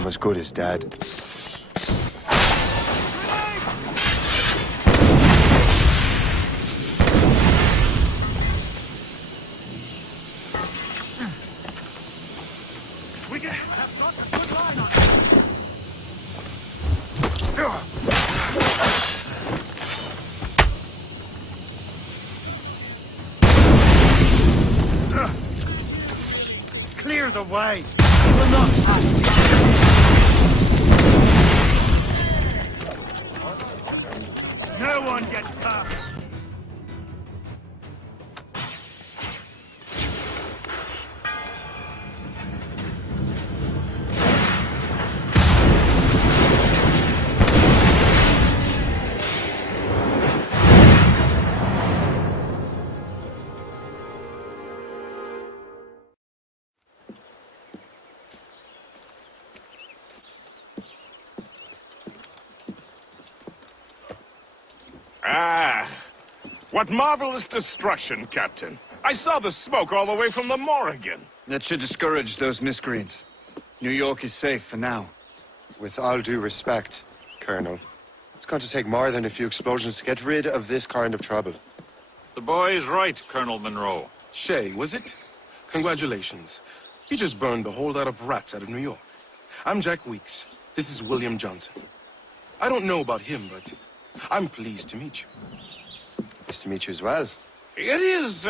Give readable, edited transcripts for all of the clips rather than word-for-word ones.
mom as good as dad. Clear the way! You will not pass me! No one gets past! What marvelous destruction, Captain. I saw the smoke all the way from the Morrigan. That should discourage those miscreants. New York is safe for now. With all due respect, Colonel, it's going to take more than a few explosions to get rid of this kind of trouble. The boy is right, Colonel Monroe. Shay, was it? Congratulations. You just burned a whole lot of rats out of New York. I'm Jack Weeks. This is William Johnson. I don't know about him, but I'm pleased to meet you. Nice to meet you as well. It is,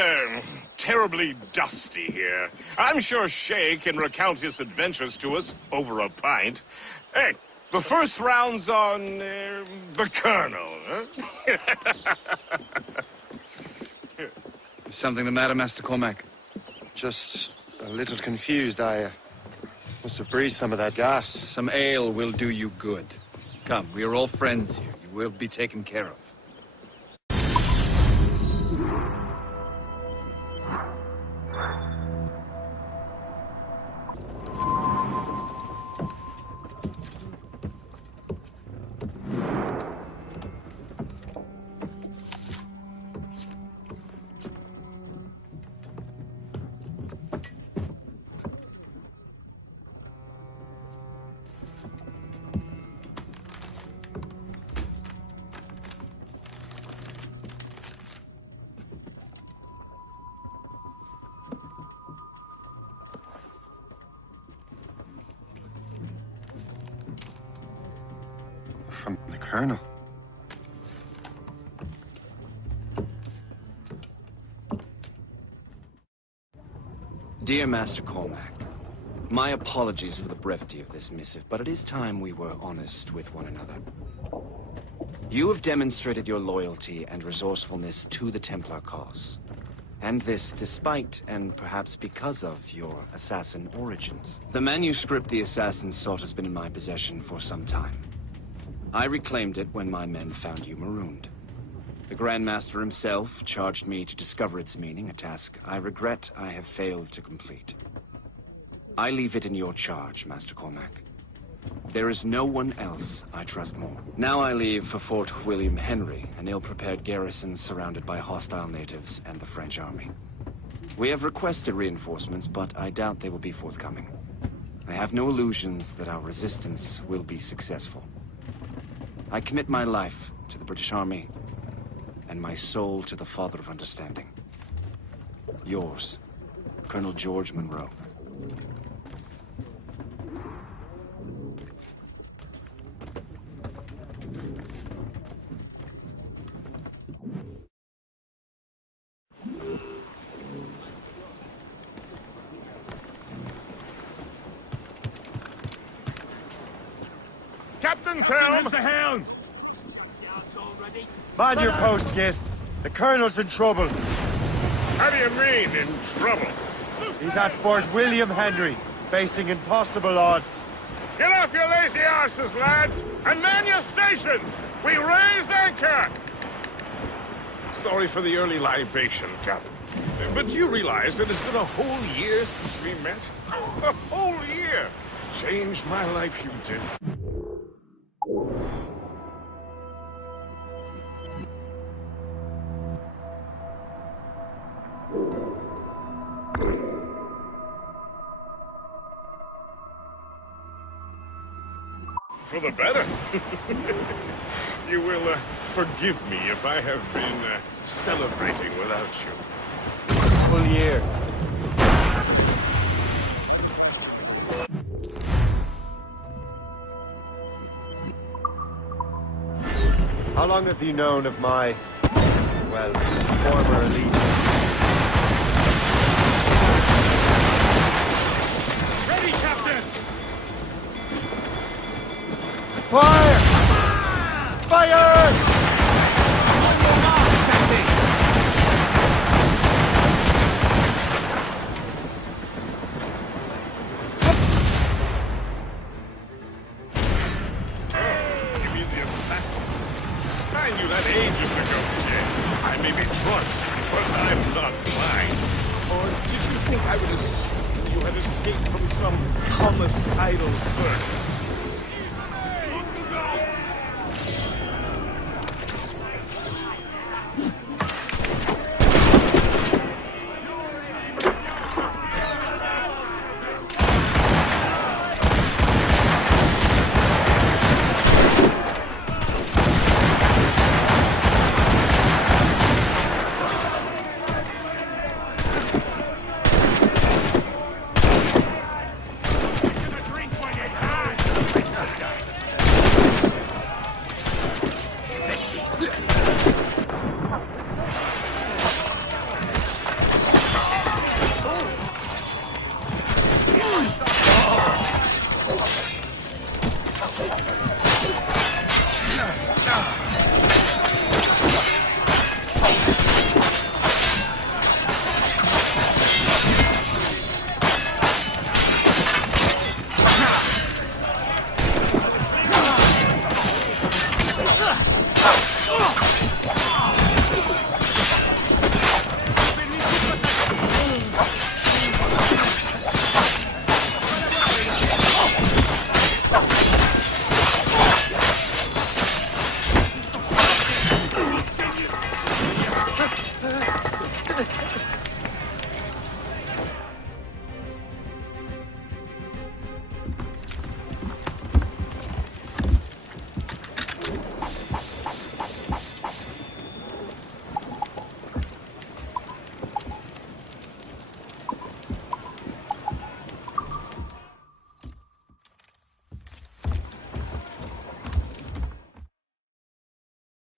terribly dusty here. I'm sure Shay can recount his adventures to us over a pint. Hey, the first round's on, the Colonel, huh? Is something the matter, Master Cormac? Just a little confused. I must have breathed some of that gas. Some ale will do you good. Come, we are all friends here. You will be taken care of. From the Colonel. Dear Master Cormac, my apologies for the brevity of this missive, but it is time we were honest with one another. You have demonstrated your loyalty and resourcefulness to the Templar cause. And this despite, and perhaps because of, your assassin origins. The manuscript the assassin sought has been in my possession for some time. I reclaimed it when my men found you marooned. The Grand Master himself charged me to discover its meaning, a task I regret I have failed to complete. I leave it in your charge, Master Cormac. There is no one else I trust more. Now I leave for Fort William Henry, an ill-prepared garrison surrounded by hostile natives and the French army. We have requested reinforcements, but I doubt they will be forthcoming. I have no illusions that our resistance will be successful. I commit my life to the British Army, and my soul to the Father of Understanding. Yours, Colonel George Monroe. Captain's helm! the helm! Man your post, Gist. The Colonel's in trouble. How do you mean, in trouble? He's at Fort William Henry, facing impossible odds. Get off your lazy arses, lads, and man your stations! We raise anchor! Sorry for the early libation, Captain. But you realize that it's been a whole year since we met? A whole year! Changed my life, you did. for the better. You will forgive me if I have been celebrating without you. Full year. How long have you known of my, well, former allegiance? Ready, Captain! Fire! Fire! You mean the assassins? I knew that ages ago, Jay. I may be drunk, but I'm not blind. Or did you think I would assume you had escaped from some homicidal circus?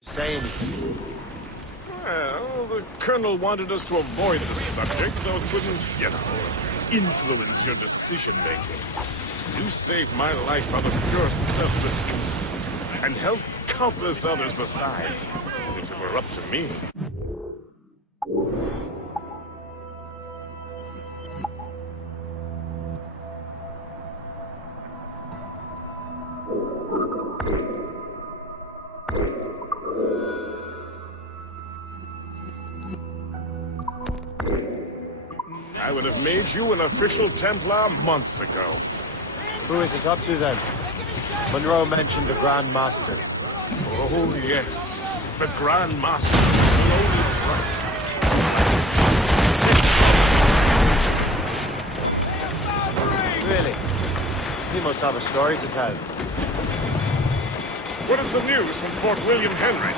Say anything. Well, the Colonel wanted us to avoid the subject so it wouldn't, you know, influence your decision-making. You saved my life out of pure selfless instinct, and helped countless others besides. If it were up to me. I would have made you an official Templar months ago. Who is it up to then? Monroe mentioned the Grand Master. Oh, yes. The Grand Master. Really? He must have a story to tell. What is the news from Fort William Henry?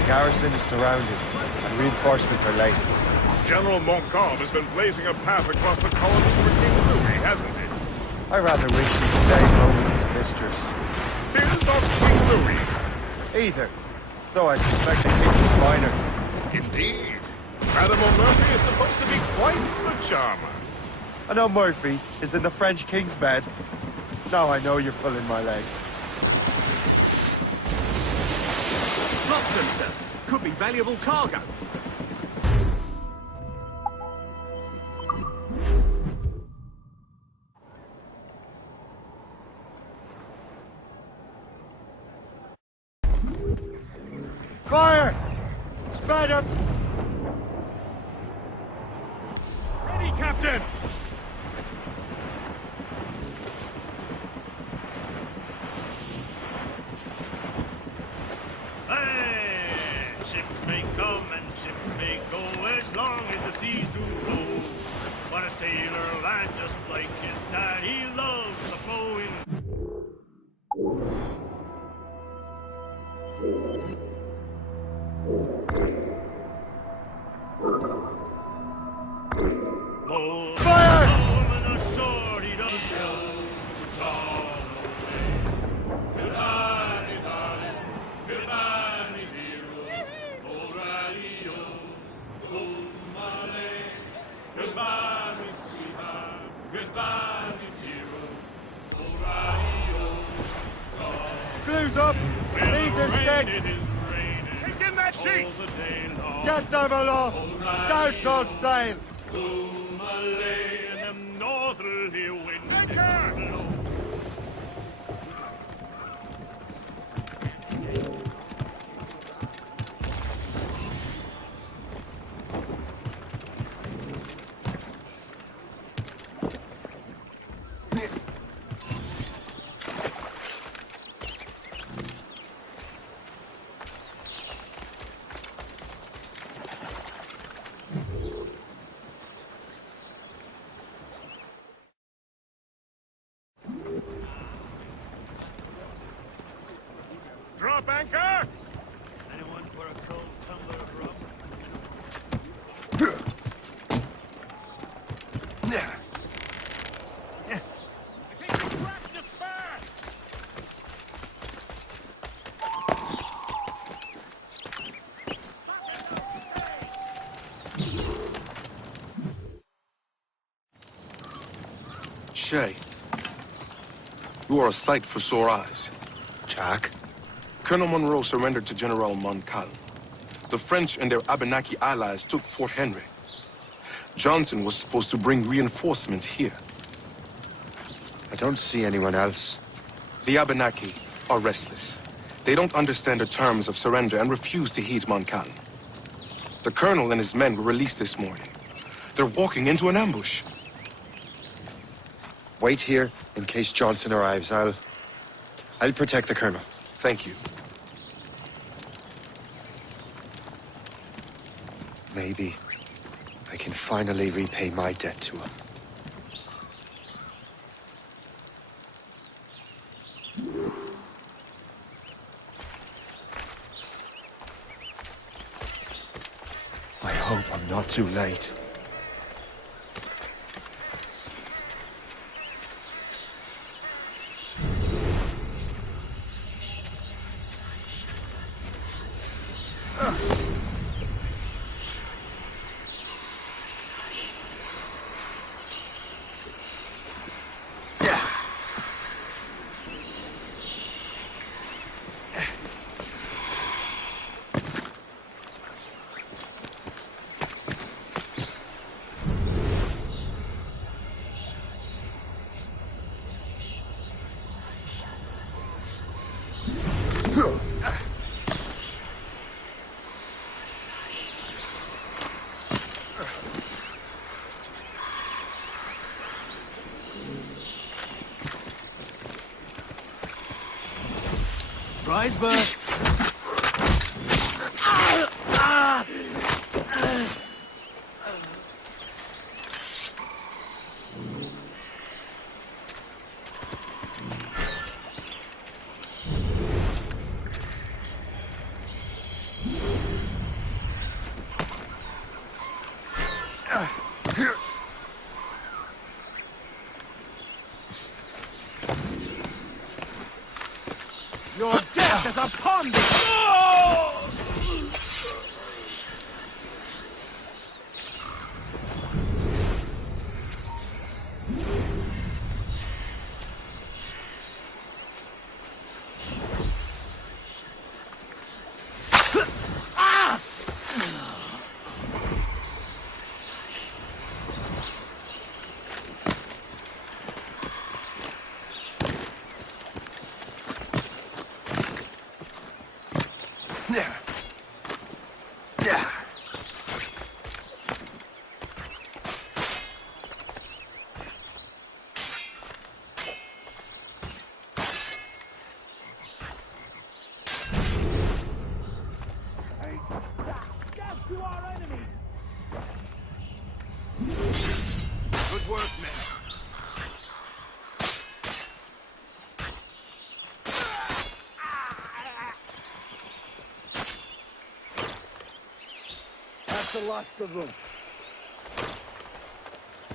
The garrison is surrounded, and reinforcements are late. General Montcalm has been blazing a path across the colonies for King Louis, hasn't he? I rather wish he'd stayed home with his mistress. His or King Louis? Either. Though I suspect the king's is finer. Indeed. Madame O'Murphy is supposed to be quite the charmer. I know Murphy is in the French king's bed. Now I know you're pulling my leg. Flotsam, sir. Could be valuable cargo. Fire! Spread him! Ready, Captain! Hey! Ships may come and ships may go as long as the seas do roll. But a sailor lad just like his dad, he loves the flowing. Fuse up! Laser sticks! Take in that sheet! Get them aloft! Darts on sail! Drop anchor! Anyone for a cold tumbler of rum? Shay, you are a sight for sore eyes. Jack? Colonel Monroe surrendered to General Montcalm. The French and their Abenaki allies took Fort Henry. Johnson was supposed to bring reinforcements here. I don't see anyone else. The Abenaki are restless. They don't understand the terms of surrender and refuse to heed Montcalm. The colonel and his men were released this morning. They're walking into an ambush. Wait here in case Johnson arrives. I'll protect the colonel. Thank you. Maybe I can finally repay my debt to him. I hope I'm not too late. Surprise burst! Your death is upon thee! Good work, men. That's the last of them.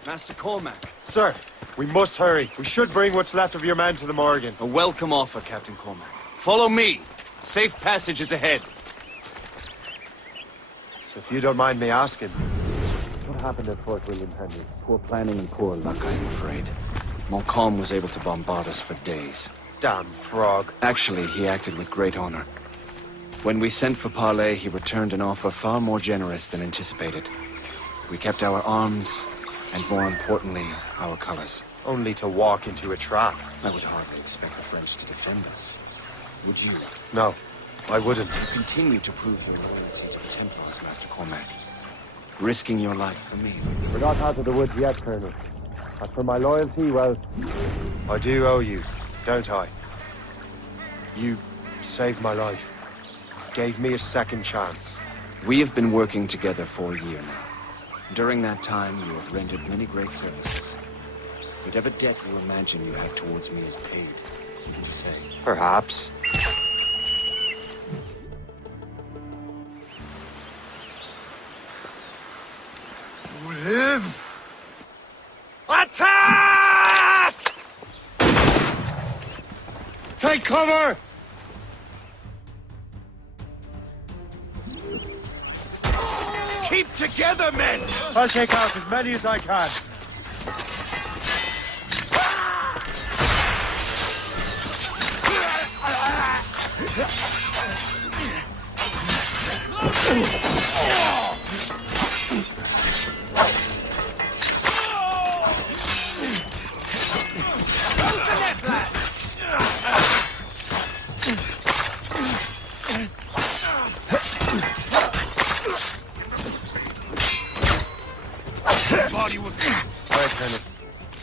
Master Cormac, Sir, we must hurry. We should bring what's left of your men to the Morgan. a welcome offer, Captain Cormac. Follow me. Safe passage is ahead. So if you don't mind me asking, what happened at Fort William Henry? Poor planning and poor luck, I'm afraid. Montcalm was able to bombard us for days. Damn frog. Actually, he acted with great honor. When we sent for parley, he returned an offer far more generous than anticipated. We kept our arms, and more importantly, our colors. Only to walk into a trap. I would hardly expect the French to defend us. Would you? No, I wouldn't. You continue to prove your loyalty to the Templars, Master Cormac. Risking your life for me. We're not out of the woods yet, Colonel. As for my loyalty, well, I do owe you, don't I? You saved my life. Gave me a second chance. We have been working together for a year now. During that time, you have rendered many great services. Whatever debt you imagine you have towards me is paid, did you say? Perhaps. Live! Attack! Take cover! Keep together, men! I'll take out as many as I can.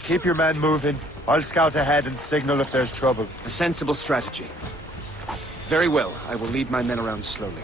Keep your men moving. I'll scout ahead and signal if there's trouble. A sensible strategy. Very well. I will lead my men around slowly.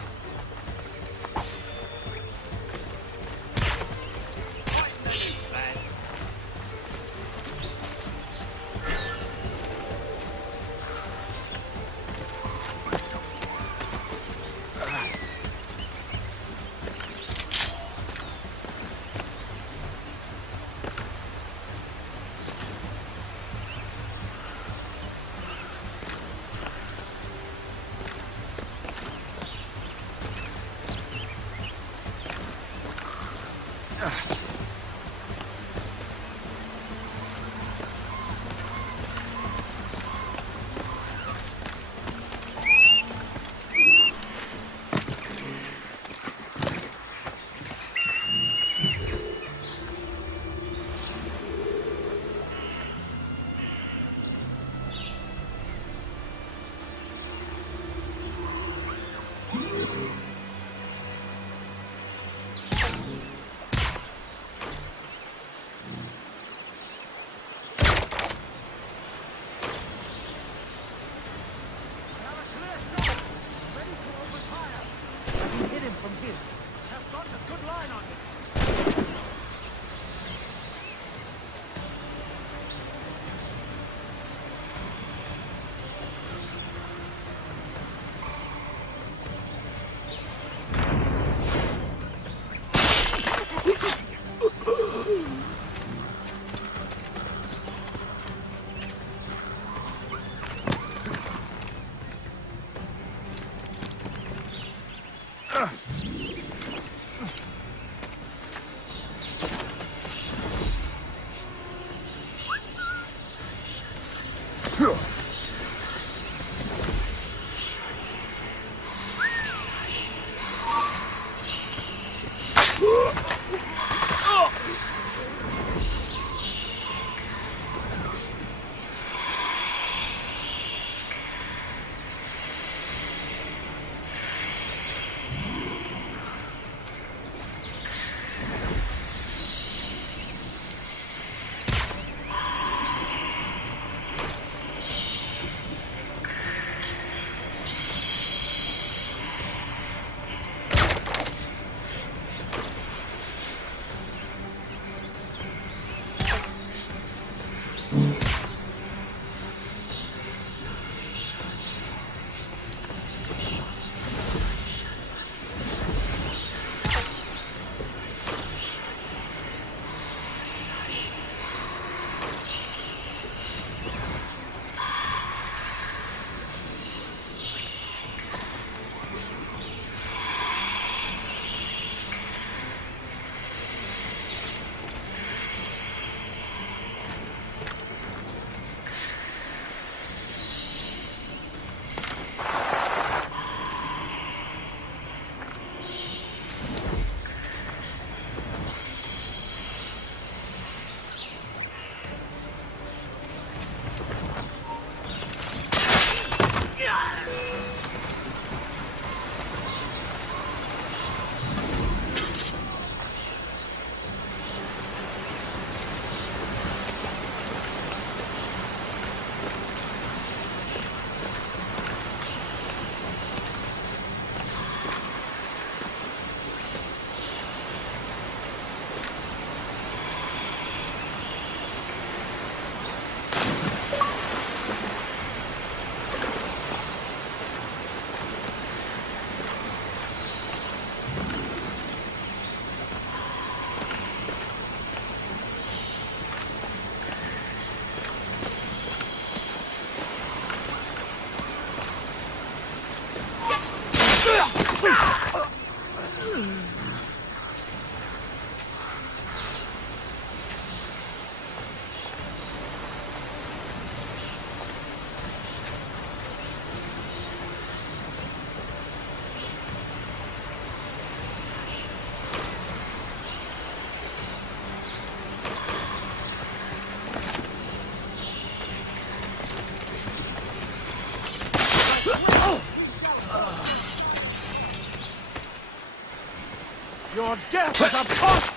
Your death is a pot!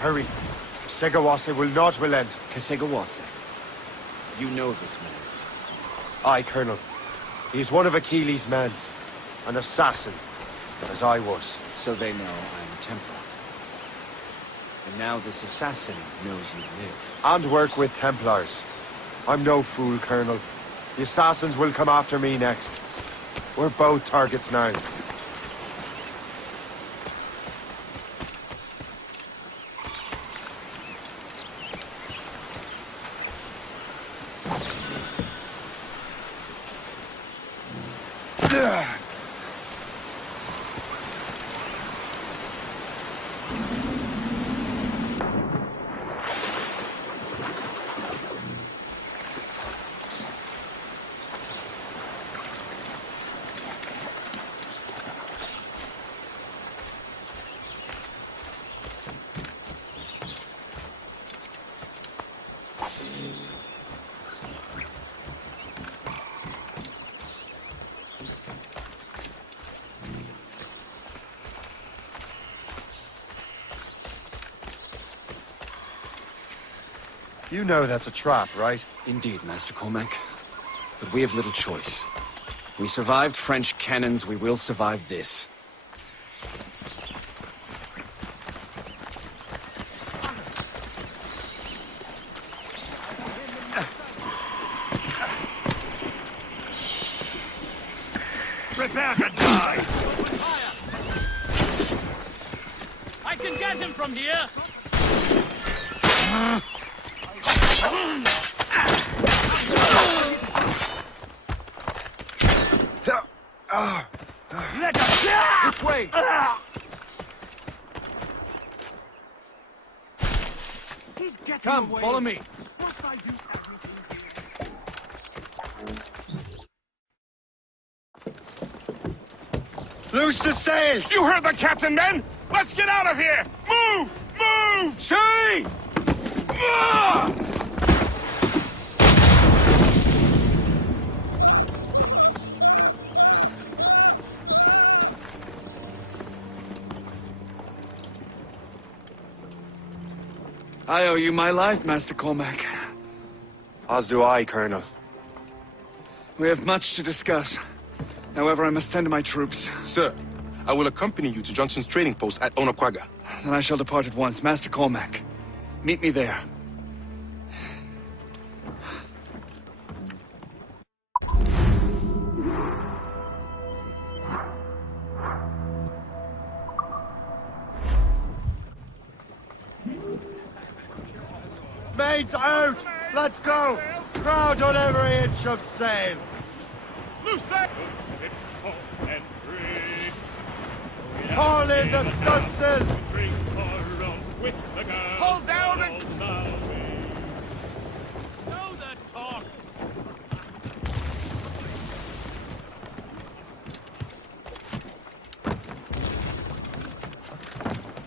Hurry. Segawase will not relent. Kesegawase. You know this man. Aye, Colonel. He is one of Achilles' men. An assassin, as I was. So they know I'm a Templar. And now this assassin knows you live. And work with Templars. I'm no fool, Colonel. The assassins will come after me next. We're both targets now. You know that's a trap, right? Indeed, Master Cormac. But we have little choice. We survived French cannons, we will survive this. Prepare to die! I can get him from here! Let us this way! Come, follow me. Loose the sails! You heard the captain, men! Let's get out of here! Move! Move! See! I owe you my life, Master Cormac. As do I, Colonel. We have much to discuss. However, I must tend to my troops. Sir, I will accompany you to Johnson's trading post at Onakwaga. Then I shall depart at once. Master Cormac, meet me there. Mates out! Let's go! Crowd on every inch of sail! Loose sail! Haul in the stunsails! Hold down and... Know the talk!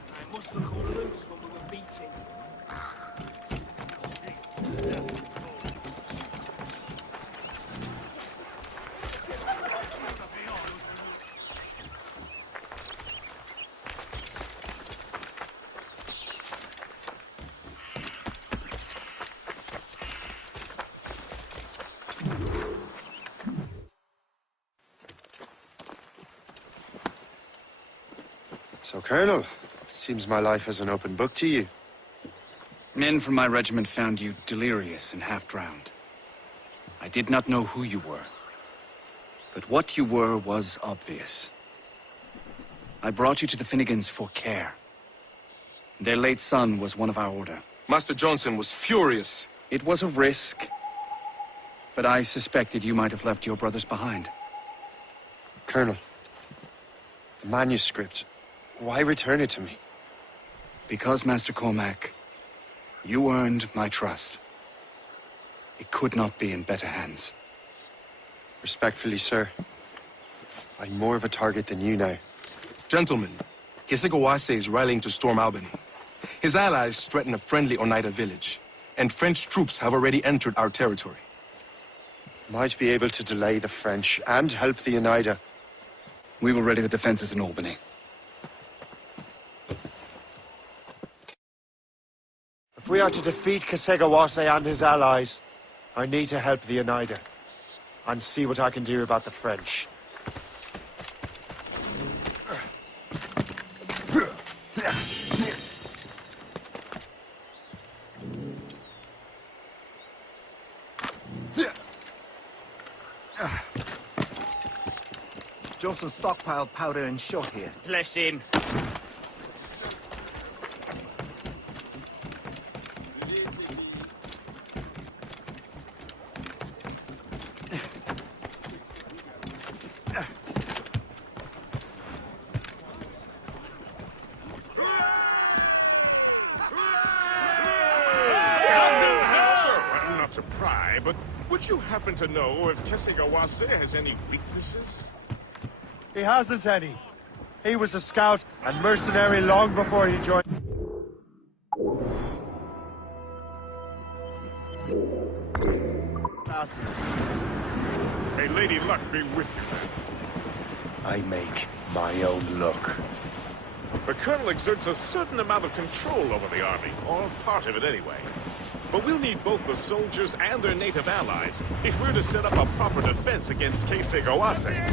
I must look all loose when we were beating. So, Colonel, it seems my life is an open book to you. Men from my regiment found you delirious and half-drowned. I did not know who you were. But what you were was obvious. I brought you to the Finnegans for care. Their late son was one of our order. Master Johnson was furious. It was a risk, but I suspected you might have left your brothers behind. Colonel, the manuscript, why return it to me? Because, Master Cormac, you earned my trust. It could not be in better hands. Respectfully, sir, I'm more of a target than you now. Gentlemen, Kesegawase is rallying to storm Albany. His allies threaten a friendly Oneida village. and French troops have already entered our territory. Might be able to delay the French and help the Oneida. We will ready the defenses in Albany. If we are to defeat Kesegawase and his allies, I need to help the Oneida and see what I can do about the French. Johnson stockpiled powder and shot here. Blessing. To pry, but would you happen to know if Kesegawase has any weaknesses? He hasn't any. He was a scout and mercenary long before he joined. Assassins. May Lady Luck be with you then. I make my own luck. The Colonel exerts a certain amount of control over the army, or part of it anyway. But we'll need both the soldiers and their native allies if we're to set up a proper defense against Kesegawase.